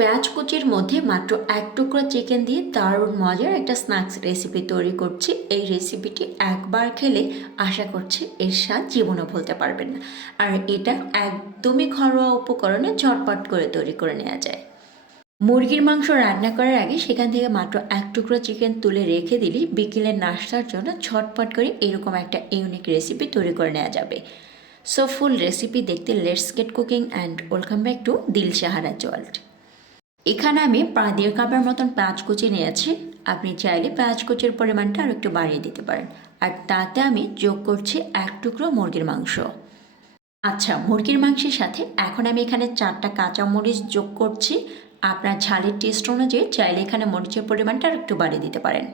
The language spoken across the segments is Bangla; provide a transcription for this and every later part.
পেঁয়াজ কুচির মধ্যে মাত্র এক টুকরো চিকেন দিয়ে দারুণ মজার একটা স্ন্যাক্স রেসিপি তৈরি করছি। এই রেসিপিটি একবার খেলে আশা করছি এর স্বাদ জীবনও ভুলতে পারবেন না। আর এটা একদমই ঘরোয়া উপকরণে ঝটপট করে তৈরি করে নেওয়া যায়। মুরগির মাংস রান্না করার আগে সেখান থেকে মাত্র এক টুকরো চিকেন তুলে রেখে দিলে বিকেলের নাস্তার জন্য ঝটপট করে এরকম একটা ইউনিক রেসিপি তৈরি করে নেওয়া যাবে। সো ফুল রেসিপি দেখতে let's get cooking and welcome back to Dil Sahara world এখানে আমি প্রায় দেড় কাপের মতন পেঁয়াজ কুচি নিয়েছি। আপনি চাইলে পেঁয়াজ কুচির পরিমাণটা আর একটু বাড়িয়ে দিতে পারেন। আর তাতে আমি যোগ করছি এক টুকরো মুরগির মাংস। আচ্ছা মুরগির মাংসের সাথে এখন আমি এখানে চারটা কাঁচা মরিচ যোগ করছি। আপনার ঝালের টেস্ট অনুযায়ী চাইলে এখানে মরিচের পরিমাণটা আর একটু বাড়িয়ে দিতে পারেন।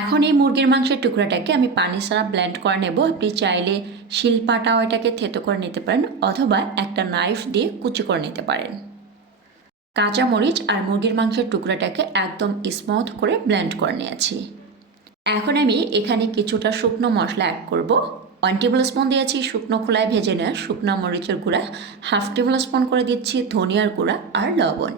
এখন এই মুরগির মাংসের টুকরাটাকে আমি পানি ছাড়া ব্লেন্ড করে নেব। আপনি চাইলে শিলপাটাও এটাকে থেতো করে নিতে পারেন অথবা একটা নাইফ দিয়ে কুচি করে নিতে পারেন। কাঁচা মরিচ আর মুরগির মাংসের টুকরাটাকে একদম স্মুথ করে ব্লেন্ড করে নিয়েছি। এখন আমি এখানে কিছুটা শুকনো মশলা অ্যাড করব। ওয়ান টেবিল স্পুন দিয়েছি শুকনো খোলায় ভেজে নেওয়া শুকনো মরিচের গুঁড়া হাফ টেবিল স্পুন করে দিচ্ছি ধনিয়ার গুঁড়া আর লবণ।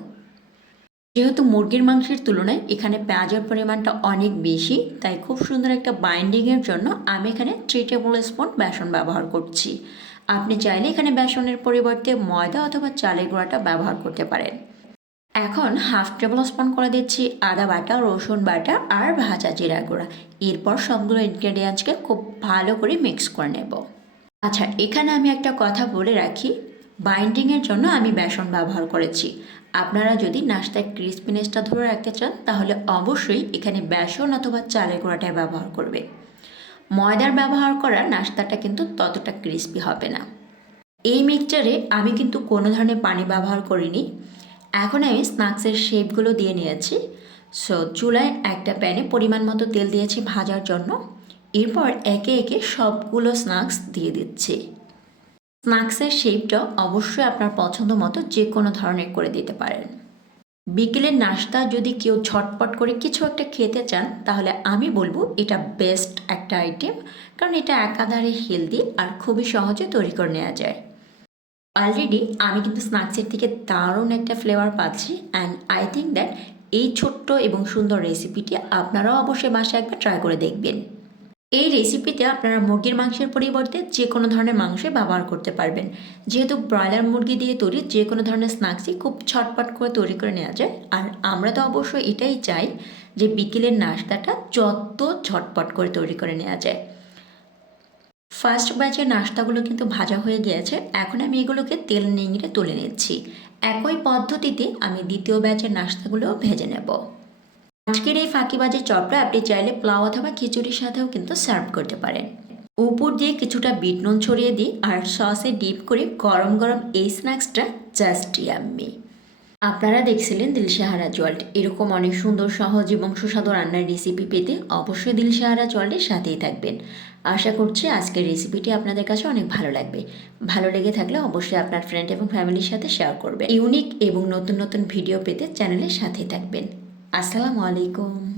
যেহেতু মুরগির মাংসের তুলনায় এখানে পেঁয়াজের পরিমাণটা অনেক বেশি, তাই খুব সুন্দর একটা বাইন্ডিংয়ের জন্য আমি এখানে থ্রি টেবিল স্পুন বেসন ব্যবহার করছি। আপনি চাইলে এখানে বেসনের পরিবর্তে ময়দা অথবা চালের গুঁড়াটা ব্যবহার করতে পারেন। এখন হাফ টেবিল স্পুন করে দিচ্ছি, আদা বাটা, রসুন বাটা আর ভাজা জিরা গুঁড়া। এরপর সবগুলো ইনগ্রেডিয়েন্টসকে খুব ভালো করে মিক্স করে নেব। আচ্ছা এখানে আমি একটা কথা বলে রাখি বাইন্ডিংয়ের জন্য আমি বেসন ব্যবহার করেছি। আপনারা যদি নাস্তায় ক্রিসপিনেসটা ধরে রাখতে চান, তাহলে অবশ্যই এখানে বেসন অথবা চালের গুঁড়াটাই ব্যবহার করবে। ময়দার ব্যবহার করা নাস্তাটা কিন্তু ততটা ক্রিস্পি হবে না। এই মিক্সচারে আমি কিন্তু কোনো ধরনের পানি ব্যবহার করিনি। এখন আমি স্ন্যাক্সের শেপগুলো দিয়ে নিয়েছি। সো চুলায় একটা প্যানে পরিমাণ মতো তেল দিয়েছি ভাজার জন্য। এরপর একে একে সবগুলো স্ন্যাক্স দিয়ে দিচ্ছি। স্ন্যাক্সের শেপটা অবশ্যই আপনার পছন্দ মতো যে কোনো ধরনের করে দিতে পারেন। বিকেলের নাস্তা যদি কেউ ঝটপট করে কিছু একটা খেতে চান, তাহলে আমি বলব এটা বেস্ট একটা আইটেম কারণ এটা একাধারে হেলদি আর খুবই সহজে তৈরি করে নেওয়া যায়। অলরেডি আমি কিন্তু স্ন্যাক্সের থেকে দারুণ একটা ফ্লেভার পাচ্ছি অ্যান্ড আই থিঙ্ক দ্যাট এই ছোট্ট এবং সুন্দর রেসিপিটি আপনারাও অবশ্যই বাসায় একবার ট্রাই করে দেখবেন। এই রেসিপিতে আপনারা মুরগির মাংসের পরিবর্তে যে কোনো ধরনের মাংস ব্যবহার করতে পারবেন। যেহেতু ব্রয়লার মুরগি দিয়ে তৈরি যে কোনো ধরনের স্ন্যাক্সই খুব ছটপট করে তৈরি করে নেওয়া যায়। আর আমরা তো অবশ্যই এটাই চাই যে বিকেলের নাস্তাটা যত ঝটপট করে তৈরি করে নেওয়া যায়। ফার্স্ট ব্যাচের নাস্তাগুলো কিন্তু ভাজা হয়ে গিয়েছে। এখন আমি এগুলোকে তেল নিংড়ে তুলে নিচ্ছি। একই পদ্ধতিতে আমি দ্বিতীয় ব্যাচের নাস্তাগুলোও ভেজে নেব। আজকের এই ফাঁকিবাজি চপটা আপনি চাইলে পোলাও অথবা খিচুড়ির সাথেও কিন্তু সার্ভ করতে পারেন। উপর দিয়ে কিছুটা বিট নুন ছড়িয়ে দিই আর সসে ডিপ করে গরম গরম এই স্ন্যাক্সটা জাস্ট ইয়াম্মি আপনারা দেখছিলেন দিলশাহারা জল্ট এরকম অনেক সুন্দর, সহজ এবং সুস্বাদু রান্নার রেসিপি পেতে অবশ্যই দিলশাহারা জল্টের সাথেই থাকবেন। আশা করছি আজকের রেসিপিটি আপনাদের কাছে অনেক ভালো লাগবে। ভালো লেগে থাকলে অবশ্যই আপনার ফ্রেন্ড এবং ফ্যামিলির সাথে শেয়ার করবেন। ইউনিক এবং নতুন নতুন ভিডিও পেতে চ্যানেলের সাথেই থাকবেন। আসসালামু আলাইকুম।